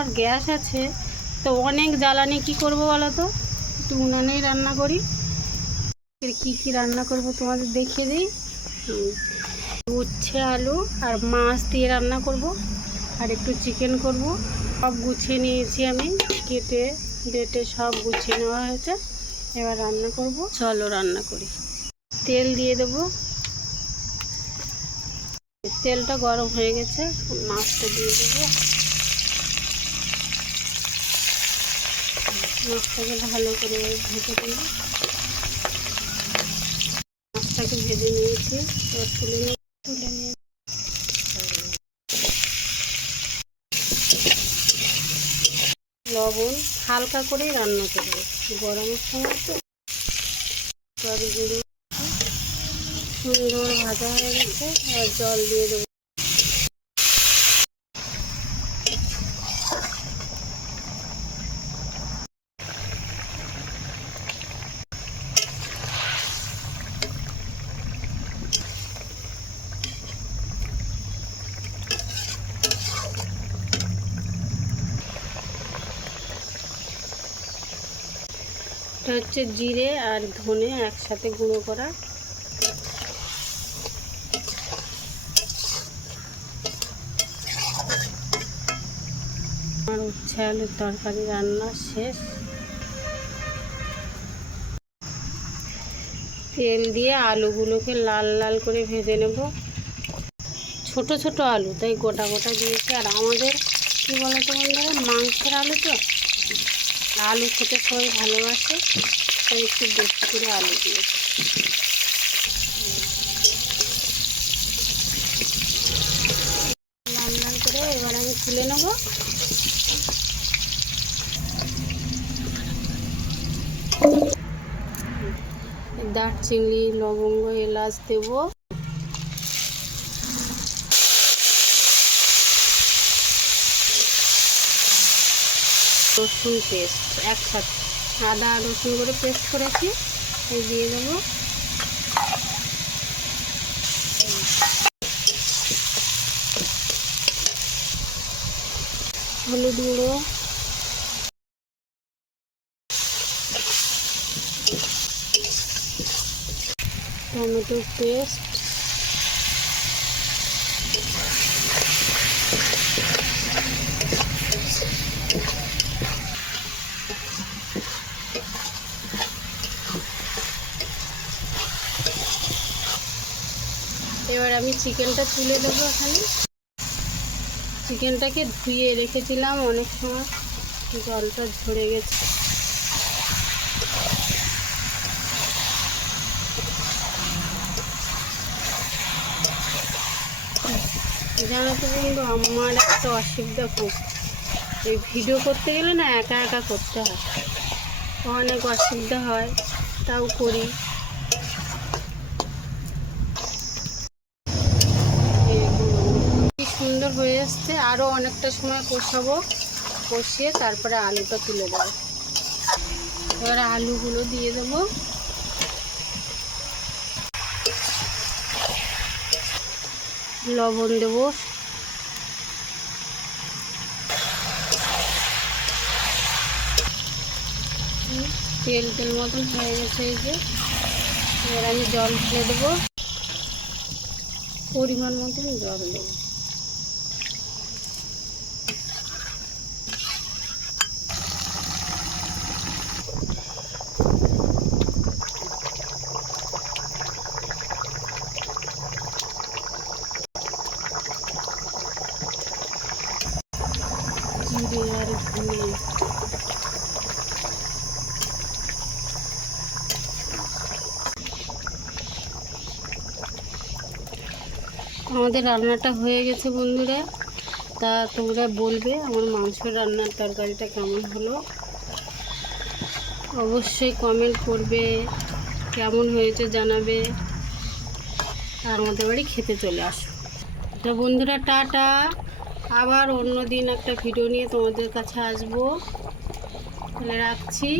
আবার গ্যাস আছে, তো অনেক জ্বালানি কি করব বলো তো, একটু উনানেই রান্না করি। কি কি রান্না করব তোমাদের দেখিয়ে দিই। উচ্ছে আলু আর মাছ দিয়ে রান্না করব, আর একটু চিকেন করব। সব গুছিয়ে নিয়েছি আমি, কেটে বেটে সব গুছিয়ে নেওয়া হয়েছে। এবার রান্না করব, চলো রান্না করি। তেল দিয়ে দেব, তেলটা গরম হয়ে গেছে, মাছটা দিয়ে দেবো। মাছটাকে ভালো করে ভেজে নেব। মাছটাকে ভেজে নিয়েছি, এবার তুলে নিয়ে লবণ হালকা করেই রান্না করব, গরমের সময় তো। গুঁড়ো সুন্দর ভাজা হয়ে গেছে, আর জল দিয়ে দেবো। এটা হচ্ছে জিরে আর ধনে একসাথে গুঁড়ো করা। আমার উচ্ছে আলুর তরকারি রান্না শেষ। তেল দিয়ে আলুগুলোকে লাল লাল করে ভেজে নেব। ছোট ছোট আলু, তাই গোটা গোটা দিয়েছি। আর আমাদের কী বলতো বন্ধুরা, মাংসের আলু তো, আলু খেতে সবাই ভালোবাসে, তাই একটু বেশি করে আলু দিয়েছি। লাল লাল করে এবার আমি তুলে নেব। দারচিনি লবঙ্গ এলাচ দেব। রসুন পেস্ট একসাথে, আদা রসুন করে পেস্ট করেছি, এই দিয়ে দেবো। হলুদ গুঁড়ো, টমেটো পেস্ট, এবার আমি চিকেনটা তুলে দেবো এখানে। চিকেনটাকে ধুয়ে রেখেছিলাম অনেক সময়, জলটা ঝরে গেছে। জানো তো বন্ধু, আমার একটা অসুবিধা খুব, এই ভিডিও করতে গেলে না একা একা করতে হয়, অনেক অসুবিধা হয়, তাও করি। কি সুন্দর হয়ে আসছে, আরও অনেকটা সময় কষাবো, কষিয়ে তারপরে আলুটা তুলে দেবো। এবার আলুগুলো দিয়ে দেবো, লবণ দেবো, তেল তেল মতন হয়ে গেছে। এই যে এবার আমি জল ফেলে দেবো, পরিমাণ মতন জল দেবো। জিরে আর ধনে, আমাদের রান্নাটা হয়ে গেছে বন্ধুরা। তা তোমরা বলবে আমার মাংসের রান্নার তরকারিটা কেমন হলো, অবশ্যই কমেন্ট করবে, কেমন হয়েছে জানাবে। আর আমাদের বাড়ি খেতে চলে আসো। তো বন্ধুরা টাটা, আবার অন্য দিন একটা ভিডিও নিয়ে তোমাদের কাছে আসবো, তাহলে রাখছি।